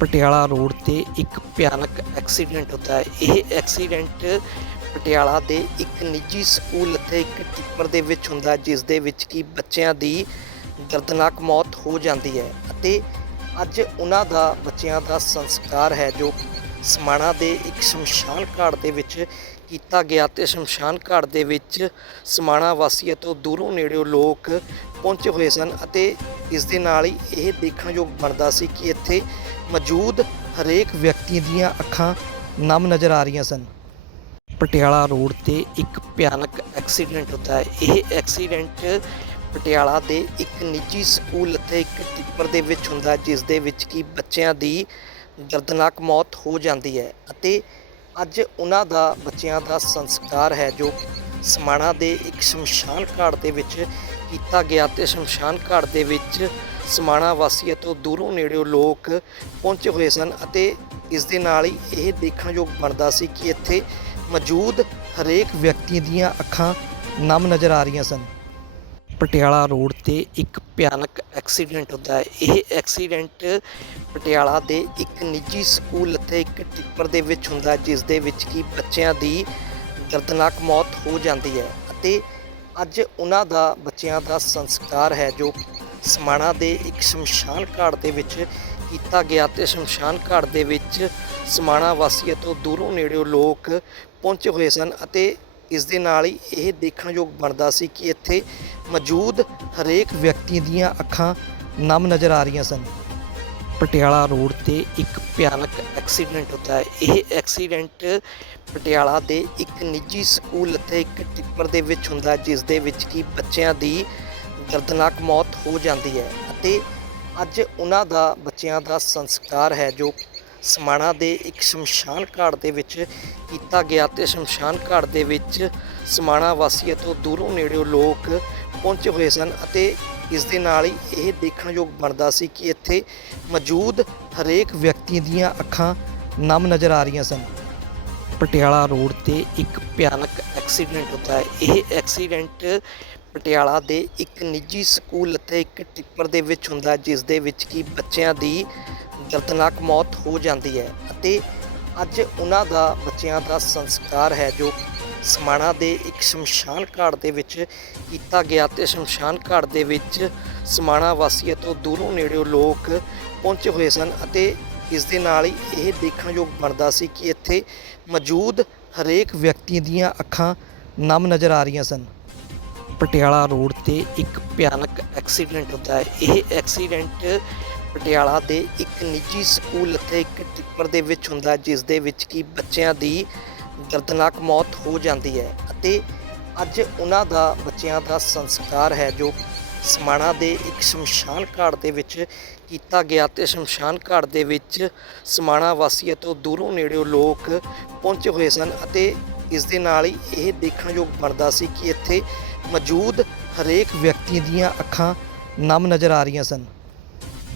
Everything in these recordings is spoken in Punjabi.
ਪਟਿਆਲਾ ਰੋਡ ਤੇ ਇੱਕ ਭਿਆਨਕ ਐਕਸੀਡੈਂਟ ਹੁੰਦਾ ਹੈ। ਇਹ ਐਕਸੀਡੈਂਟ ਪਟਿਆਲਾ ਦੇ ਇੱਕ ਨਿੱਜੀ ਸਕੂਲ ਅਤੇ ਇੱਕ ਟਿੱਪਰ ਦੇ ਵਿੱਚ ਹੁੰਦਾ ਜਿਸ ਦੇ ਵਿੱਚ ਕਿ ਬੱਚਿਆਂ ਦੀ ਦਰਦਨਾਕ ਮੌਤ ਹੋ ਜਾਂਦੀ ਹੈ ਅਤੇ ਅੱਜ ਉਹਨਾਂ ਦਾ, ਬੱਚਿਆਂ ਦਾ ਸੰਸਕਾਰ ਹੈ, ਜੋ ਸਮਾਣਾ ਦੇ ਇੱਕ ਸ਼ਮਸ਼ਾਨ ਘਾਟ ਦੇ ਵਿੱਚ ਕੀਤਾ ਗਿਆ ਤੇ ਸ਼ਮਸ਼ਾਨ ਘਾਟ ਦੇ ਵਿੱਚ ਸਮਾਣਾ ਵਾਸੀਆਂ ਤੋਂ ਦੂਰੋਂ ਨੇੜਿਓਂ ਲੋਕ ਪਹੁੰਚੇ ਹੋਏ ਸਨ ਅਤੇ ਇਸ ਦੇ ਨਾਲ ਹੀ ਇਹ ਦੇਖਣਯੋਗ ਬਣਦਾ ਸੀ ਕਿ ਇੱਥੇ ਮੌਜੂਦ ਹਰੇਕ ਵਿਅਕਤੀ ਦੀਆਂ ਅੱਖਾਂ ਨਮ ਨਜ਼ਰ ਆ ਰਹੀਆਂ ਸਨ। ਪਟਿਆਲਾ ਰੋਡ ਤੇ ਇੱਕ ਭਿਆਨਕ ਐਕਸੀਡੈਂਟ ਹੁੰਦਾ ਹੈ। ਇਹ ਐਕਸੀਡੈਂਟ ਪਟਿਆਲਾ ਦੇ ਇੱਕ ਨਿੱਜੀ ਸਕੂਲ ਅਤੇ ਇੱਕ ਟਿੱਪਰ ਦੇ ਵਿੱਚ ਹੁੰਦਾ ਜਿਸ ਦੇ ਵਿੱਚ ਕਿ ਬੱਚਿਆਂ ਦੀ ਦਰਦਨਾਕ ਮੌਤ ਹੋ ਜਾਂਦੀ ਹੈ ਅਤੇ ਅੱਜ ਉਹਨਾਂ ਦਾ, ਬੱਚਿਆਂ ਦਾ ਸੰਸਕਾਰ ਹੈ, ਜੋ ਸਮਾਣਾ ਦੇ ਇੱਕ ਸ਼ਮਸ਼ਾਨ ਘਾਟ ਦੇ ਵਿੱਚ ਕੀਤਾ ਗਿਆ ਤੇ ਸ਼ਮਸ਼ਾਨ ਘਾਟ ਦੇ ਵਿੱਚ ਸਮਾਣਾ ਵਾਸੀਆਂ ਤੋਂ ਦੂਰੋਂ ਨੇੜਿਓਂ ਲੋਕ ਪਹੁੰਚੇ ਹੋਏ ਸਨ ਅਤੇ ਇਸ ਦੇ ਨਾਲ ਹੀ ਇਹ ਦੇਖਣਯੋਗ ਬਣਦਾ ਸੀ ਕਿ ਇੱਥੇ ਮੌਜੂਦ ਹਰੇਕ ਵਿਅਕਤੀ ਦੀਆਂ ਅੱਖਾਂ ਨਮ ਨਜ਼ਰ ਆ ਰਹੀਆਂ ਸਨ। ਪਟਿਆਲਾ ਰੋਡ ਤੇ ਇੱਕ ਭਿਆਨਕ ਐਕਸੀਡੈਂਟ ਹੁੰਦਾ ਹੈ। ਇਹ ਐਕਸੀਡੈਂਟ ਪਟਿਆਲਾ ਦੇ ਇੱਕ ਨਿੱਜੀ ਸਕੂਲ ਅਤੇ ਇੱਕ ਟਿੱਪਰ ਦੇ ਵਿੱਚ ਹੁੰਦਾ ਜਿਸ ਦੇ ਵਿੱਚ ਕੀ ਬੱਚਿਆਂ ਦੀ ਦਰਦਨਾਕ ਮੌਤ ਹੋ ਜਾਂਦੀ ਹੈ ਅਤੇ ਅੱਜ ਉਹਨਾਂ ਦਾ ਬੱਚਿਆਂ ਦਾ ਸੰਸਕਾਰ ਹੈ ਜੋ ਸਮਾਣਾ ਦੇ ਇੱਕ ਸ਼ਮਸ਼ਾਨ ਘਾਟ ਦੇ ਵਿੱਚ ਕੀਤਾ ਗਿਆ ਤੇ ਸ਼ਮਸ਼ਾਨ ਘਾਟ ਦੇ ਵਿੱਚ ਸਮਾਣਾ ਵਾਸੀਆਂ ਤੋਂ ਦੂਰੋਂ ਨੇੜਿਓਂ ਲੋਕ ਪਹੁੰਚੇ ਹੋਏ ਸਨ ਅਤੇ ਇਸ ਦੇ ਨਾਲ ਹੀ ਇਹ ਦੇਖਣਯੋਗ ਬਣਦਾ ਸੀ ਕਿ ਇੱਥੇ ਮੌਜੂਦ ਹਰੇਕ ਵਿਅਕਤੀ ਦੀਆਂ ਅੱਖਾਂ ਨਮ ਨਜ਼ਰ ਆ ਰਹੀਆਂ ਸਨ। ਪਟਿਆਲਾ ਰੋਡ ਤੇ ਇੱਕ ਭਿਆਨਕ ਐਕਸੀਡੈਂਟ ਹੁੰਦਾ ਹੈ। ਇਹ ਐਕਸੀਡੈਂਟ ਪਟਿਆਲਾ ਦੇ ਇੱਕ ਨਿੱਜੀ ਸਕੂਲ ਅਤੇ ਇੱਕ ਟਿੱਪਰ ਦੇ ਵਿੱਚ ਹੁੰਦਾ ਜਿਸ ਦੇ ਵਿੱਚ ਕਿ ਬੱਚਿਆਂ ਦੀ ਦਰਦਨਾਕ ਮੌਤ ਹੋ ਜਾਂਦੀ ਹੈ ਅਤੇ ਅੱਜ ਉਹਨਾਂ ਦਾ, ਬੱਚਿਆਂ ਦਾ ਸੰਸਕਾਰ ਹੈ ਜੋ ਸਮਾਣਾ ਦੇ ਇੱਕ ਸ਼ਮਸ਼ਾਨ ਘਾਟ ਦੇ ਵਿੱਚ ਕੀਤਾ ਗਿਆ ਤੇ ਸ਼ਮਸ਼ਾਨ ਘਾਟ ਦੇ ਵਿੱਚ ਸਮਾਣਾ ਵਾਸੀਆਂ ਤੋਂ ਦੂਰੋਂ ਨੇੜਿਓਂ ਲੋਕ ਪਹੁੰਚੇ ਹੋਏ ਸਨ ਅਤੇ ਇਸ ਦੇ ਨਾਲ ਹੀ ਇਹ ਦੇਖਣਯੋਗ ਬਣਦਾ ਸੀ ਕਿ ਇੱਥੇ ਮੌਜੂਦ ਹਰੇਕ ਵਿਅਕਤੀ ਦੀਆਂ ਅੱਖਾਂ ਨਮ ਨਜ਼ਰ ਆ ਰਹੀਆਂ ਸਨ। ਪਟਿਆਲਾ ਰੋਡ ਤੇ ਇੱਕ ਭਿਆਨਕ ਐਕਸੀਡੈਂਟ ਹੁੰਦਾ ਹੈ। ਇਹ ਐਕਸੀਡੈਂਟ ਪਟਿਆਲਾ ਦੇ ਇੱਕ ਨਿੱਜੀ ਸਕੂਲ ਅਤੇ ਇੱਕ ਟਿੱਪਰ ਦੇ ਵਿੱਚ ਹੁੰਦਾ ਜਿਸ ਦੇ ਵਿੱਚ ਕਿ ਬੱਚਿਆਂ ਦੀ ਦਰਦਨਾਕ ਮੌਤ ਹੋ ਜਾਂਦੀ ਹੈ ਅਤੇ ਅੱਜ ਉਹਨਾਂ ਦਾ, ਬੱਚਿਆਂ ਦਾ ਸੰਸਕਾਰ ਹੈ ਜੋ ਸਮਾਣਾ ਦੇ ਇੱਕ ਸ਼ਮਸ਼ਾਨ ਘਾਟ ਦੇ ਵਿੱਚ ਕੀਤਾ ਗਿਆ ਤੇ ਸ਼ਮਸ਼ਾਨ ਘਾਟ ਦੇ ਵਿੱਚ ਸਮਾਣਾ ਵਾਸੀਆਂ ਤੋਂ ਦੂਰੋਂ ਨੇੜਿਓਂ ਲੋਕ ਪਹੁੰਚੇ ਹੋਏ ਸਨ ਅਤੇ ਇਸ ਦੇ ਨਾਲ ਹੀ ਇਹ ਦੇਖਣਯੋਗ ਬਣਦਾ ਸੀ ਕਿ ਇੱਥੇ ਮੌਜੂਦ ਹਰੇਕ ਵਿਅਕਤੀ ਦੀਆਂ ਅੱਖਾਂ ਨਮ ਨਜ਼ਰ ਆ ਰਹੀਆਂ ਸਨ। ਪਟਿਆਲਾ ਰੋਡ ਤੇ ਇੱਕ ਭਿਆਨਕ ਐਕਸੀਡੈਂਟ ਹੁੰਦਾ ਹੈ। ਇਹ ਐਕਸੀਡੈਂਟ ਪਟਿਆਲਾ ਦੇ ਇੱਕ ਨਿੱਜੀ ਸਕੂਲ ਅਤੇ ਇੱਕ ਟਿੱਪਰ ਦੇ ਵਿੱਚ ਹੁੰਦਾ ਜਿਸ ਦੇ ਵਿੱਚ ਕੀ ਬੱਚਿਆਂ ਦੀ ਦਰਦਨਾਕ ਮੌਤ ਹੋ ਜਾਂਦੀ ਹੈ ਅਤੇ ਅੱਜ ਉਹਨਾਂ ਦਾ, ਬੱਚਿਆਂ ਦਾ ਸੰਸਕਾਰ ਹੈ, ਜੋ ਸਮਾਣਾ ਦੇ ਇੱਕ ਸ਼ਮਸ਼ਾਨ ਘਾਟ ਦੇ ਵਿੱਚ ਕੀਤਾ ਗਿਆ ਤੇ ਸ਼ਮਸ਼ਾਨ ਘਾਟ ਦੇ ਵਿੱਚ ਸਮਾਣਾ ਵਾਸੀਆਂ ਤੋਂ ਦੂਰੋਂ ਨੇੜਿਓਂ ਲੋਕ ਪਹੁੰਚੇ ਹੋਏ ਸਨ ਅਤੇ ਇਸ ਦੇ ਨਾਲ ਹੀ ਇਹ ਦੇਖਣਯੋਗ ਬਣਦਾ ਸੀ ਕਿ ਇੱਥੇ ਮੌਜੂਦ ਹਰੇਕ ਵਿਅਕਤੀ ਦੀਆਂ ਅੱਖਾਂ ਨਮ ਨਜ਼ਰ ਆ ਰਹੀਆਂ ਸਨ।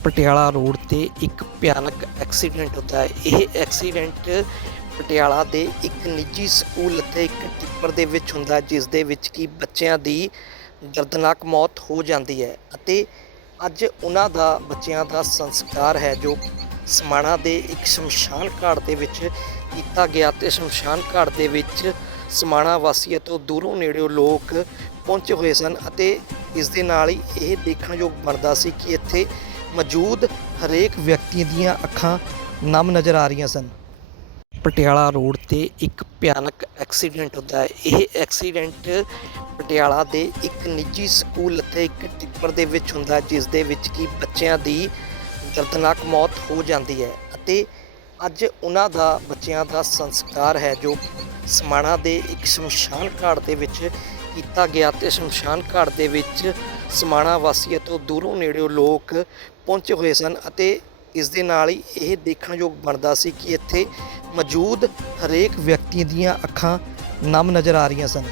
ਪਟਿਆਲਾ ਰੋਡ ਤੇ ਇੱਕ ਭਿਆਨਕ ਐਕਸੀਡੈਂਟ ਹੁੰਦਾ ਹੈ। ਇਹ ਐਕਸੀਡੈਂਟ ਪਟਿਆਲਾ ਦੇ ਇੱਕ ਨਿੱਜੀ ਸਕੂਲ ਅਤੇ ਇੱਕ ਟਿੱਪਰ ਦੇ ਵਿੱਚ ਹੁੰਦਾ ਜਿਸ ਦੇ ਵਿੱਚ ਕੀ ਬੱਚਿਆਂ ਦੀ ਦਰਦਨਾਕ ਮੌਤ ਹੋ ਜਾਂਦੀ ਹੈ ਅਤੇ ਅੱਜ ਉਹਨਾਂ ਦਾ, ਬੱਚਿਆਂ ਦਾ ਸੰਸਕਾਰ ਹੈ, ਜੋ ਸਮਾਣਾ ਦੇ ਇੱਕ ਸ਼ਮਸ਼ਾਨ ਘਾਟ ਦੇ ਵਿੱਚ ਕੀਤਾ ਗਿਆ। ਤੇ ਸ਼ਮਸ਼ਾਨ ਘਾਟ ਦੇ ਵਿੱਚ ਸਮਾਣਾ ਵਾਸੀਆਂ ਤੋਂ ਦੂਰੋਂ ਨੇੜਿਓਂ ਲੋਕ ਪਹੁੰਚੇ ਹੋਏ ਸਨ ਅਤੇ ਇਸ ਦੇ ਨਾਲ ਹੀ ਇਹ ਦੇਖਣਯੋਗ ਬਣਦਾ ਸੀ ਕਿ ਇੱਥੇ ਮੌਜੂਦ ਹਰੇਕ ਵਿਅਕਤੀ ਦੀਆਂ ਅੱਖਾਂ ਨਮ ਨਜ਼ਰ ਆ ਰਹੀਆਂ ਸਨ। ਪਟਿਆਲਾ ਰੋਡ ਤੇ ਇੱਕ ਭਿਆਨਕ ਐਕਸੀਡੈਂਟ ਹੁੰਦਾ ਹੈ। ਇਹ ਐਕਸੀਡੈਂਟ ਪਟਿਆਲਾ ਦੇ ਇੱਕ ਨਿੱਜੀ ਸਕੂਲ ਅਤੇ ਇੱਕ ਟਿੱਪਰ ਦੇ ਵਿੱਚ ਹੁੰਦਾ ਜਿਸ ਦੇ ਵਿੱਚ ਕੀ ਬੱਚਿਆਂ ਦੀ ਦਰਦਨਾਕ ਮੌਤ ਹੋ ਜਾਂਦੀ ਹੈ ਅਤੇ ਅੱਜ ਉਹਨਾਂ ਦਾ ਬੱਚਿਆਂ ਦਾ ਸੰਸਕਾਰ ਹੈ, ਜੋ ਸਮਾਣਾ ਦੇ ਇੱਕ ਸ਼ਮਸ਼ਾਨ ਘਾਟ ਦੇ ਵਿੱਚ ਕੀਤਾ ਗਿਆ ਤੇ ਸ਼ਮਸ਼ਾਨ ਘਾਟ ਦੇ ਵਿੱਚ ਸਮਾਣਾ ਵਾਸੀਆਂ ਤੋਂ ਦੂਰੋਂ ਨੇੜਿਓਂ ਲੋਕ ਪਹੁੰਚੇ ਹੋਏ ਸਨ ਅਤੇ ਇਸ ਦੇ ਨਾਲ ਹੀ ਇਹ ਦੇਖਣਯੋਗ ਬਣਦਾ ਸੀ ਕਿ ਇੱਥੇ ਮੌਜੂਦ ਹਰੇਕ ਵਿਅਕਤੀ ਦੀਆਂ ਅੱਖਾਂ ਨਮ ਨਜ਼ਰ ਆ ਰਹੀਆਂ ਸਨ।